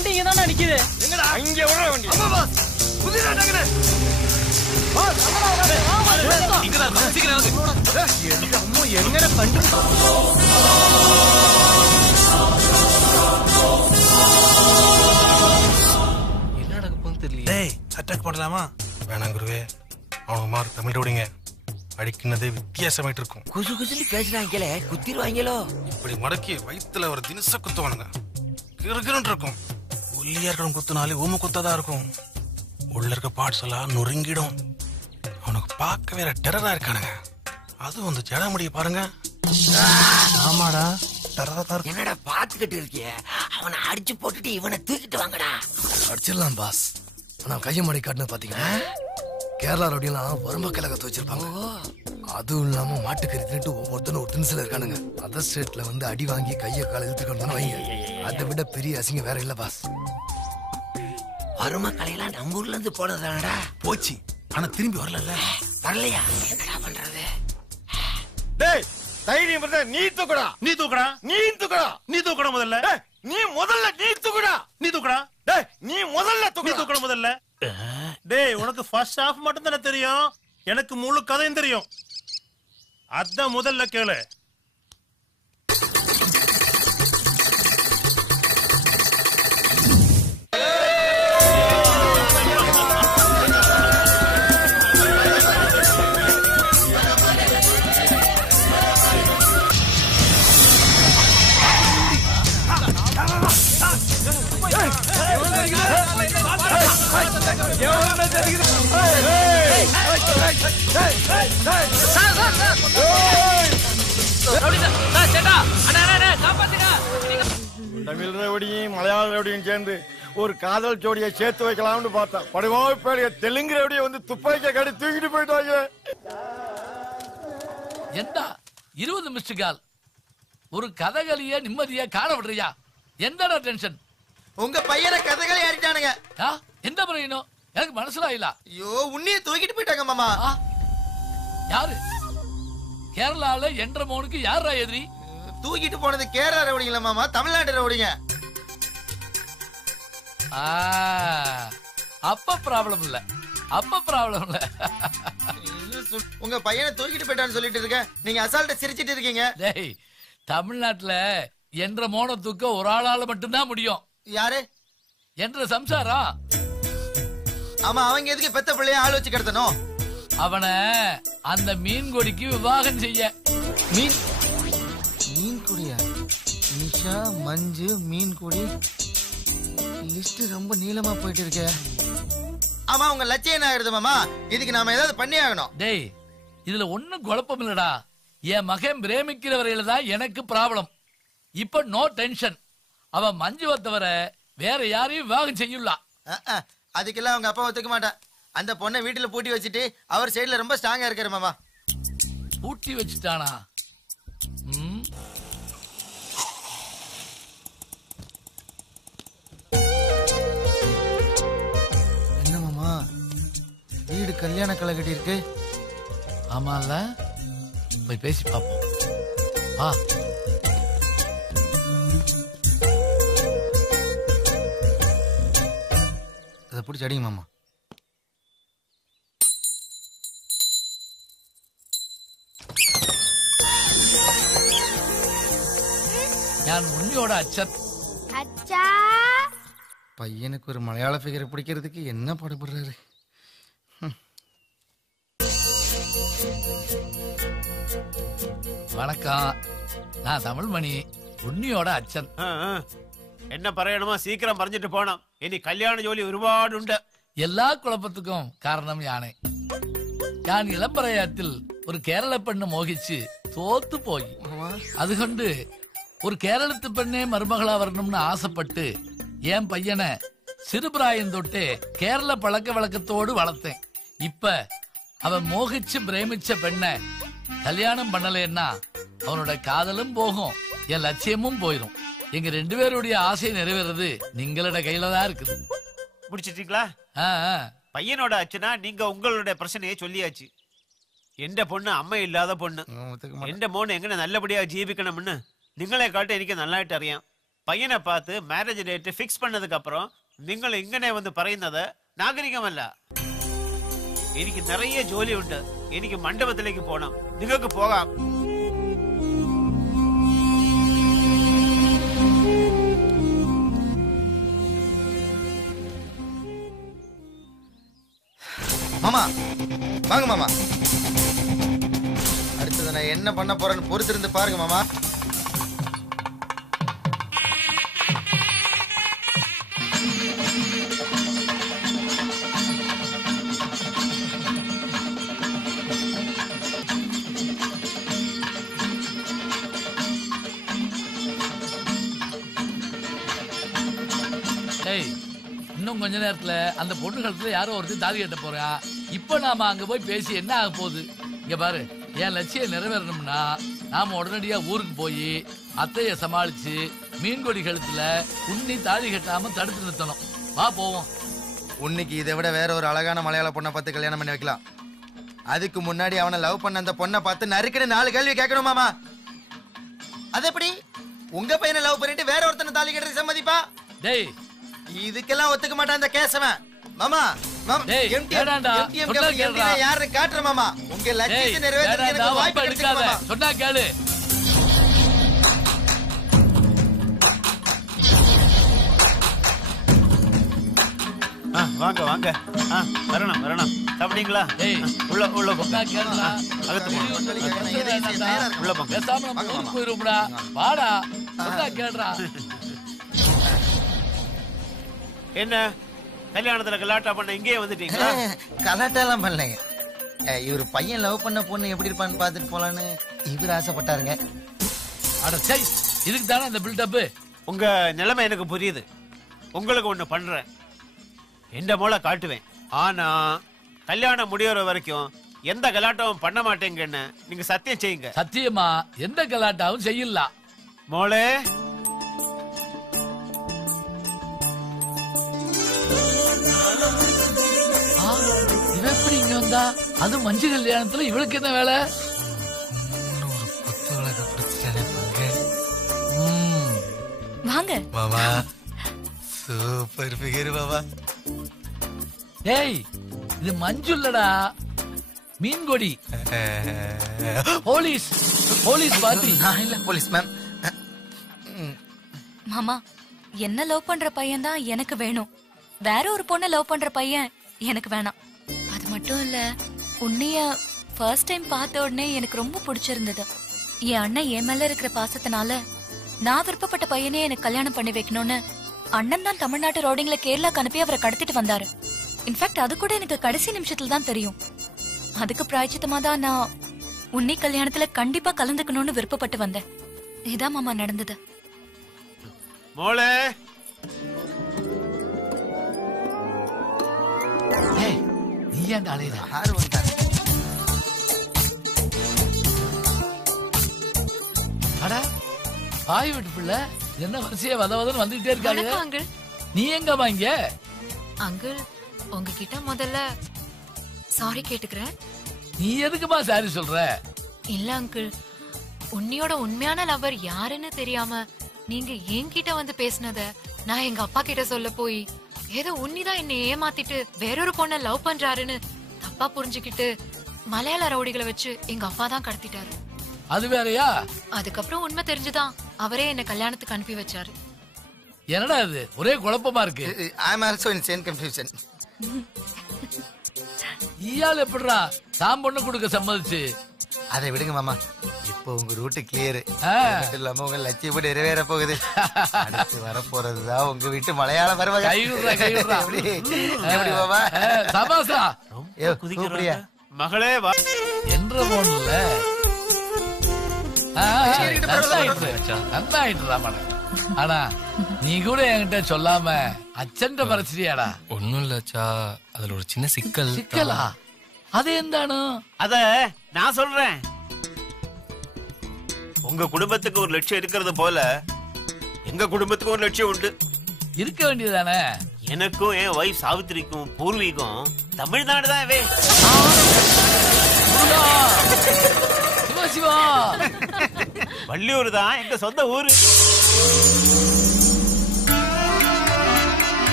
வண்டி இங்க தானே நிக்குது. எங்கடா இங்க வர வண்டி? ஆமா பாஸ். புதிரா டங்கனே. பாஸ் இங்க தான் சீக்கிரம் வந்து. எங்க அம்மா எங்கடா கண்டு? என்ன நடக்குதுன்னு தெரியல. டேய் அட்டாக் பண்ணலாமா? வேணாம் குருவே. அவங்க மார் தமிழ் ரோடிங்க. அடிக்குனதே வித்தியாசமாயிட்டு இருக்கும். குசு குசுன்னு பேசுறாங்களே, குத்திடுவாங்களோ. இப்படி மடக்கி வயித்துல ஒரு தினச குத்துவானுங்க. கிறுகிறுன்னு இருக்கும். ஒல்லியா இருக்கணும் குத்துனாலே ஊம குத்தாதான் இருக்கும். உள்ள இருக்க பார்ட்ஸ் எல்லாம் நொறுங்கிடும். அவனுக்கு பார்க்க வேற டெரரா இருக்கானுங்க. அது வந்து ஜட முடிய பாருங்க. ஆமாடா டெரரா தான். என்னடா பாத்துக்கிட்டு இருக்கிய? அவனை அடிச்சு போட்டுட்டு இவனை தூக்கிட்டு வாங்கடா. அடிச்சிடலாம் பாஸ். ஆனா கைய மடை காட்டுன்னு பாத்தீங்கன்னா கேரளா ரோடியெல்லாம் வரும்ப கலகத்தை வச்சிருப்பாங்க. அதுவும் இல்லாம மாட்டுக்கறி தின்னுட்டு ஒவ்வொருத்தனும் ஒரு தினசுல இருக்கானுங்க. அதர் ஸ்டேட்ல வந்து அடி வாங்கி கைய கால இழுத்துக்கணும் வைங்க. அதை விட பெரிய அசிங்கம் வேற இல்ல பாஸ். வரும கலையெல்லாம் நம்ம ஊர்ல இருந்து போனதானடா. போச்சு. ஆனா திரும்பி வரல. வரலையா? என்னடா பண்றது? டேய் தைரியம் இருந்தா நீ தூக்குடா. நீ தூக்குடா. நீ தூக்குடா. நீ தூக்குடா முதல்ல. நீ முதல்ல நீ தூக்குடா. நீ தூக்குடா. டேய் நீ முதல்ல நீ தூக்குடா. தூக்குடா முதல்ல. டேய் உனக்கு ஃபர்ஸ்ட் ஹாஃப் மட்டும் தானே தெரியும். எனக்கு முழு கதையும் தெரியும். அத முதல்ல கேளு. தமிழ் ரவுடியும் மலையாள ரவுடியும் சேர்ந்து ஒரு காதல் ஜோடியை சேர்த்து வைக்கலாம்னு பார்த்தா படுவாய் தெலுங்கு ரவுடியை வந்து துப்பாக்கிய கடி தூக்கிட்டு போயிட்டாங்க. எந்தா 20 மிஸ்டு கால் ஒரு கதகளிய நிம்மதியா காண விடுறியா? எந்தடா டென்ஷன்? உங்க பையனை கதைகளை ஏறிட்டானுங்க. எந்த பையனோ எனக்கு மனசுலாயில. ஐயோ உன்னைய தூக்கிட்டு போயிட்டாங்க மாமா. யாரு? கேரளால என்ற மோனுக்கு யாரா எதிரி? தூக்கிட்டு போனது கேரளா ரவுடிங்களா மாமா? தமிழ்நாடு ரவுடிங்க. அப்ப ப்ராப்ளம் இல்ல. அப்ப ப்ராப்ளம் இல்ல. உங்க பையனை தூக்கிட்டு போயிட்டான்னு சொல்லிட்டு இருக்க, நீங்க அசால்ட்டா சிரிச்சிட்டு இருக்கீங்க. டேய் தமிழ்நாட்டுல என்ற மோன தூக்க ஒரு ஆளால மட்டும்தான் முடியும். யாரு? என்ற சம்சாரா. ஆமா அவங்க எதுக்கு பெத்த பிள்ளைய ஆள் வச்சு கிடத்தணும்? அவனை அந்த மீன் கொடிக்கு விவாகம் செய்ய. மீன் மீன் குடியா? நிஷா மஞ்சு மீன் குடி லிஸ்ட் ரொம்ப நீளமா போயிட்டு இருக்க. ஆமா உங்க லட்சியம் என்ன ஆகுது மாமா? இதுக்கு நாம ஏதாவது பண்ணி ஆகணும். டேய் இதுல ஒண்ணும் குழப்பம் இல்லடா. என் மகன் பிரேமிக்கிற வரையில தான் எனக்கு ப்ராப்ளம். இப்ப நோ டென்ஷன். அவன் மஞ்சுவை தவிர வேற யாரையும் விவாகம் செய்யலாம். அதுக்கெல்லாம் அவங்க அப்பா ஒத்துக்க மாட்டான். அந்த பொண்ணை வீட்டுல பூட்டி வச்சுட்டு அவர் சைடுல ரொம்ப ஸ்ட்ராங்கா இருக்காரு மாமா. பூட்டி வச்சுட்டானா? என்ன மாமா வீடு கல்யாண கலை கட்டி இருக்கு? ஆமால போய் பேசி பாப்போம். அதை பிடிச்சி அடிங்க மாமா. நான் உன்னியோட அச்சன். அச்சா பையனுக்கு ஒரு மலையாள ஃபிகரை பிடிக்கிறதுக்கு என்ன பாடுபடுறாரு. வணக்கம். நான் தமிழ்மணி ഉണ്ണിയോட അച്ഛൻ. എന്നെ പറയണമോ സീക്കിരം പറഞ്ഞിട്ട് പോണം. ഇനി കല്യാണ ജോലി ഒരുപാടുണ്ട്. എല്ലാ കുഴപ്പത്തിനും കാരണം ഞാനേ. ഞാൻ ഇളംപ്രായത്തിൽ ഒരു കേരള പെണ്ണ് മോഹിച്ച് തോത്തുപോയി. അതുകൊണ്ട് ஒரு கேரளத்து பெண்ணே மருமகளா வரணும்னு ஆசைப்பட்டு என் பையனை சிறுபிராயம் தொட்டு கேரள பழக்க வழக்கத்தோடு வளர்த்தேன். இப்ப அவன் மோகிச்சு பிரேமிச்ச பெண்ணை கல்யாணம் பண்ணலன்னா அவனோட காதலும் போகும், என் லட்சியமும் போயிடும். எங்க 2 பேருடைய ஆசை நிறைவேறது நீங்களோட கையில தான் இருக்குது. முடிச்சிட்டீங்களா? பையனோட அச்சனா நீங்க உங்களுடைய பிரச்சனையை சொல்லியாச்சு. எந்த பொண்ணு அம்மா இல்லாத பொண்ணு. எந்த மோன் எങ്ങനെ நல்லபடியா ஜீவிக்கணும்னு നിങ്ങളെ കാട്ടി എനിക്ക് നന്നായിട്ട് അറിയാം. പയ്യനെ பார்த்து மேரேஜ் டேட் ஃபிக்ஸ் பண்ணதுக்கு அப்புறம் നിങ്ങൾ ഇങ്ങനെ വന്ന് പറയുന്നത് നാഗരികമല്ല. എനിക്ക് நிறைய ജോലി ഉണ്ട്. എനിക്ക് മണ്ഡപത്തിലേക്ക് പോണം. നിങ്ങൾക്ക് പോകാം. மாமா வாங்க மாமா. அடுத்தது நான் என்ன பண்ண போறேன்னு பொறுத்திருந்து பாருங்க மாமா. இன்னும் கொஞ்ச நேரத்துல அந்த பொண்ணு கழுத்துல யாரோ ஒருத்தர் தாலி கட்ட போறா. இப்ப நாம அங்க போய் பேசி என்ன ஆக போகுது? இங்க பாரு, என் லட்சியம் நிறைவேறணும்னா நாம உடனடியா ஊருக்கு போய் அத்தைய சமாளிச்சு மீன்கொடி கழுத்துல உன்னி தாலி கட்டாம தடுத்து நிறுத்தணும். வா போவோம். உன்னைக்கு இதை விட வேற ஒரு அழகான மலையாள பொண்ணை பார்த்து கல்யாணம் பண்ணி வைக்கலாம். அதுக்கு முன்னாடி அவனை லவ் பண்ண அந்த பொண்ணை பார்த்து நறுக்குன்னு 4 கேள்வி கேட்கணும் மாமா. அது எப்படி உங்க பையனை லவ் பண்ணிட்டு வேற ஒருத்தனை தாலி கட்டுறது சம்மதிப்பா? டேய், இதுக்கெல்லாம் ஒத்துக்க மாட்டான் அந்த கேசவன். மாமா யாரு காட்டுற மாமா. உங்க லட்சியத்தை நிறைவேற்ற வாய்ப்பு எடுக்காத. சொன்னா கேளு. வாங்க வாங்க. வரணும் வரணும். சாப்பிட்டீங்களா? உள்ள உள்ள சொன்னா கேளுடா. அகத்து உள்ள போங்க. பேசாம நம்ம ஊருக்கு போயிருவோம்டா. வாடா. சொன்னா கேளுடா. என்ன கல்யாணத்துல கலாட்டா பண்ண இங்கே வந்துட்டீங்களா? கலாட்டா எல்லாம் பண்ணலைங்க. இவரு பையன் லவ் பண்ண பொண்ணு எப்படி இருப்பான்னு பாத்துட்டு போலான்னு இவரு ஆசைப்பட்டாருங்க. அட சை, இதுக்கு தானே இந்த பில்டப். உங்க நிலைமை எனக்கு புரியுது. உங்களுக்கு ஒண்ணு பண்றேன். எந்த மூளை காட்டுவேன். ஆனா கல்யாணம் முடியற வரைக்கும் எந்த கலாட்டாவும் பண்ண மாட்டேங்கன்னு நீங்க சத்தியம் செய்யுங்க. சத்தியமா எந்த கலாட்டாவும் செய்யலாம். மோளே எப்படி இங்க வந்தா? அது மஞ்சு கல்யாணத்துல இவளுக்கு என்ன வேலை? வாங்க மாமா. சூப்பர் ஃபிகர் மாமா. டேய், இது மஞ்சு இல்லடா, மீன்கொடி. போலீஸ் போலீஸ் பாத்தி. நான் இல்ல போலீஸ் மேம். மாமா, என்ன லவ் பண்ற பையன் தான் எனக்கு வேணும். வேற ஒரு பொண்ண லவ் பண்ற பையன் எனக்கு வேணாம். அது மட்டும் இல்ல, உன்னைய ஃபர்ஸ்ட் டைம் பார்த்த உடனே எனக்கு ரொம்ப பிடிச்சிருந்தது. என் அண்ணன் என் மேல இருக்கிற பாசத்தினால நான் விருப்பப்பட்ட பையனே எனக்கு கல்யாணம் பண்ணி வைக்கணும்னு அண்ணன் தான் தமிழ்நாட்டு ரோடிங்ல கேரளாக்கு அனுப்பி அவரை கடத்திட்டு வந்தாரு. இன்ஃபேக்ட் அது கூட எனக்கு கடைசி நிமிஷத்துல தான் தெரியும். அதுக்கு பிராய்ச்சித்தமா தான் நான் உன்னி கல்யாணத்துல கண்டிப்பா கலந்துக்கணும்னு விருப்பப்பட்டு வந்தேன். இதான் மாமா நடந்தது. மோளே நீ ஏன் அலையிற? அட பாய் வீட்டு பிள்ளை என்ன வரிசையா வதவதன்னு வந்துட்டே இருக்காங்க. நீ எங்க வாங்க? அங்கிள், உங்ககிட்ட முதல்ல சாரி கேட்டுக்கிறேன். நீ எதுக்குமா சாரி சொல்ற? இல்ல அங்கிள், உன்னியோட உண்மையான லவர் யாருன்னு தெரியாம நீங்க என்கிட்ட வந்து பேசினத நான் எங்க அப்பா கிட்ட சொல்ல போய் ஏதோ உன்னிதான் என்னை ஏமாத்திட்டு வேறொரு பொண்ண லவ் பண்றாருன்னு தப்பா புரிஞ்சுக்கிட்டு மலையாள ரவுடிகளை வச்சு எங்க அப்பா தான் கடத்திட்டாரு. அது வேறயா? அதுக்கப்புறம் உண்மை தெரிஞ்சுதான் அவரே என்ன கல்யாணத்துக்கு அனுப்பி வச்சாரு. என்னடா இது ஒரே குழப்பமா இருக்கு. I am also in same confusion. ஈயால் எப்படிடா தாம் பொண்ணு கொடுக்க சம்மதிச்சு? அதை விடுங்க மாமா, இப்போ உங்க ரூட்டு கிளியர். இல்லாம உங்க லட்சியம் நிறைவேற போகுது. அடுத்து வரப்போறதுதான் உங்க வீட்டு மலையாள பருவ. சபாசா மகளே வா என்ற போன்ல ஆனா நீ கூட என்கிட்ட சொல்லாம அச்சன்ட்ட மறைச்சிட்டியாடா? ஒண்ணும் இல்லச்சா, அதுல ஒரு சின்ன சிக்கல். சிக்கலா? அது எந்தானு? அத நான் சொல்றேன். உங்க குடும்பத்துக்கு ஒரு லட்சியம் இருக்கிறது போல எங்க குடும்பத்துக்கு ஒரு லட்சியம் உண்டு. இருக்க வேண்டியதானே? எனக்கும் என் வைஃப் சாவித்திரிக்கும் பூர்வீகம் தமிழ்நாடு தான். வள்ளியூர் தான் எங்க சொந்த ஊரு.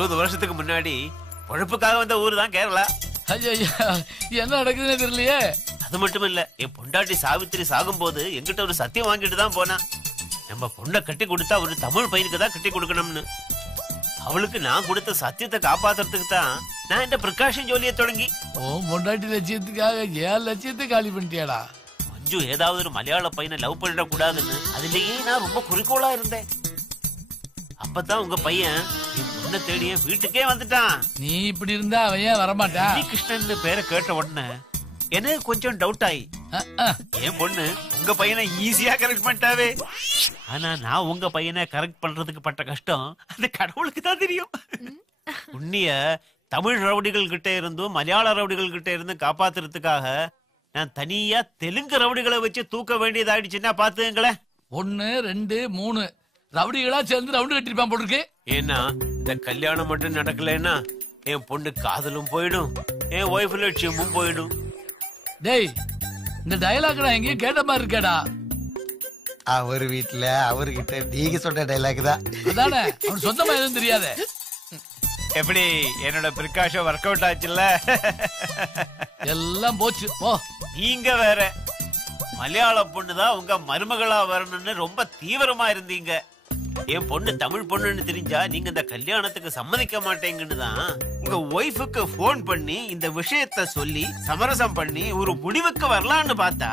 20 வருஷத்துக்கு முன்னாடி பொழப்புக்காக வந்த ஊரு தான் கேரளா. ஐயா என்ன நடக்குதுன்னு தெரியலையே. அது மட்டும் இல்ல, என் பொண்டாட்டி சாவித்திரி சாகும் போது என்கிட்ட ஒரு சத்தியம் வாங்கிட்டு தான் போனா. நம்ம பொண்ணை கட்டி கொடுத்தா ஒரு தமிழ் பையனுக்கு தான் கட்டி கொடுக்கணும்னு. அவளுக்கு நான் கொடுத்த சத்தியத்தை காப்பாத்துறதுக்கு தான் நான் இந்த பிரகாஷன் ஜோலியை தொடங்கி. பொண்டாட்டி லட்சியத்துக்காக ஏன் லட்சியத்தை காலி பண்ணிட்டியாடா? மஞ்சு ஏதாவது ஒரு மலையாள பையனை லவ் பண்ணிட கூடாதுன்னு அதுலயே நான் ரொம்ப குறிக்கோளா இருந்தேன். அப்பதான் உங்க பையன் என் பொண்ணை தேடிய வீட்டுக்கே வந்துட்டான். நீ இப்படி இருந்தா அவன் ஏன் வரமாட்டான்? கிருஷ்ணன் பேரை கேட்ட உடனே எனக்கு கொஞ்சம் டவுட் ஆயி என் பொண்ணு உங்க பையனை ஈஸியா கரெக்ட் பண்ணிட்டாவே. ஆனா நான் உங்க பையனை கரெக்ட் பண்றதுக்கு பட்ட கஷ்டம் அந்த கடவுளுக்கு தான் தெரியும். உன்னிய தமிழ் ரவுடிகள் கிட்ட இருந்தும் மலையாள ரவுடிகள் கிட்ட இருந்தும் காப்பாத்துறதுக்காக நான் தனியா தெலுங்கு ரவுடிகளை வச்சு தூக்க வேண்டியதாயிடுச்சுன்னா பாத்துங்களேன். 1 2 3 ரவுடிகளா சேர்ந்து ரவுண்டு கட்டிருப்பான் போட்டுருக்கு. ஏன்னா இந்த கல்யாணம் மட்டும் நடக்கலன்னா என் பொண்ணு காதலும் போயிடும், என் ஒய்ஃப் லட்சியமும் போயிடும். டேய், இந்த டயலாக் நான் எங்கேயும் கேட்ட மாதிரி இருக்கேடா. அவர் வீட்டுல அவர்கிட்ட நீங்க சொன்ன டைலாக் தான். அதானே, அவன் சொந்தமா எதுவும் தெரியாது. எப்படி என்னோட பிரிகாஷன் ஒர்க் அவுட் ஆச்சுல்ல? எல்லாம் போச்சு. ஓ, நீங்க வேற மலையாள பொண்ணுதான் உங்க மருமகளா வரணும்னு ரொம்ப தீவிரமா இருந்தீங்க. என் பொண்ணு தமிழ் பொண்ணுன்னு தெரிஞ்சா நீங்க இந்த கல்யாணத்துக்கு சம்மதிக்க மாட்டேங்கன்னு தான் உங்க ஒய்ஃபுக்கு போன் பண்ணி இந்த விஷயத்த சொல்லி சமரசம் பண்ணி ஒரு முடிவுக்கு வரலான்னு பார்த்தா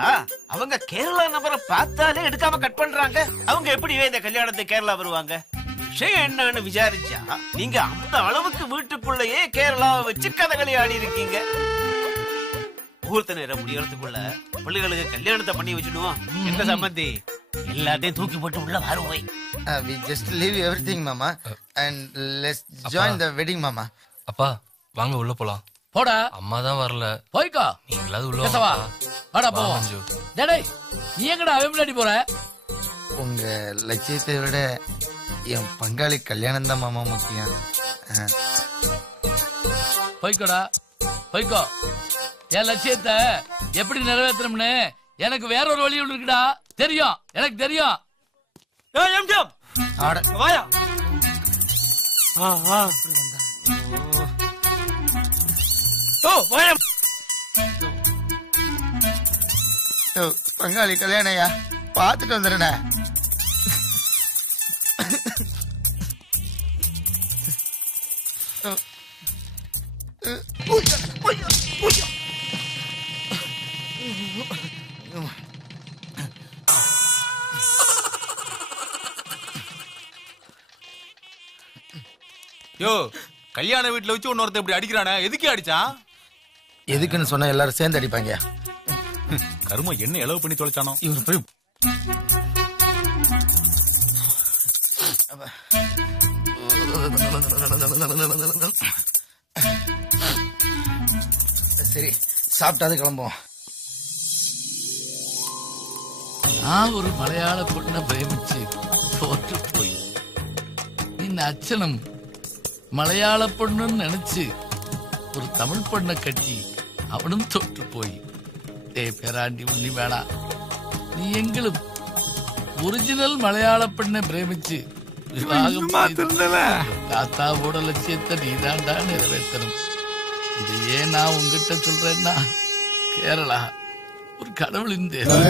அவங்க கேரளா நபரை பார்த்தாலே எடுக்காம கட் பண்றாங்க. அவங்க எப்படி இந்த கல்யாணத்துக்கு கேரளா வருவாங்க? விஷயம் என்னன்னு விசாரிச்சா நீங்க அந்த அளவுக்கு வீட்டுக்குள்ளேயே கேரளாவை வச்சு கதகளி ஆடி இருக்கீங்க. முகூர்த்த நேரம் முடியறதுக்குள்ள பிள்ளைகளுக்கு கல்யாணத்தை பண்ணி வச்சுடுவோம். என்ன சம்பந்தி எல்லாத்தையும் தூக்கி போட்டு உள்ள வருவோய். We just leave everything mama and let's join the wedding mama. அப்பா வாங்க உள்ள போலாம். போடா. அம்மா தான் வரல. போய்க்கோ. நீங்களாவது உள்ள பேசவா? வாடா போ. டேய், நீ எங்கடா அவன் முன்னாடி போற? உங்க லட்சியத்தை விட என் பங்காளி கல்யாணம் தான் மாமா முக்கியம். போய்க்கோடா, போய்க்கோ. என் லட்சியத்தை எப்படி நிறைவேற்றணும்னு எனக்கு வேற ஒரு வழி ஒன்று இருக்குடா. தெரியும், எனக்கு தெரியும். பங்காளி கல்யாணையா பாத்துட்டு வந்துடுறேன். யோ, கல்யாண வீட்டுல வச்சு இன்னொருத்த இப்படி அடிக்கிறானே, எதுக்கே அடிச்சான்? எதுக்குன்னு சொன்னா எல்லாரும் சேர்ந்து அடிப்பாங்க. கருமம் என்ன இளவு பண்ணி தொலைச்சானோ இவர் போய் சரி சாப்பிட்டாது கிளம்புவோம். நான் ஒரு மலையாள பொண்ணை பிரேமிச்சு தோற்று போய் இந்த அச்சனம் மலையாள பொண்ணுன்னு நினைச்சு ஒரு தமிழ் பொண்ணை கட்டி அவனும் தோற்று போய் பேராண்டி உண்ணி வேணா, நீ எங்களும் ஒரிஜினல் மலையாள பெண்ணை பிரேமிச்சு விவாகம் தாத்தாவோட லட்சியத்தை நீதாண்டா நிறைவேற்றணும். இதையே நான் உங்ககிட்ட சொல்றேன்னா, கேரளா ஒரு கடவுளின் தேசம்.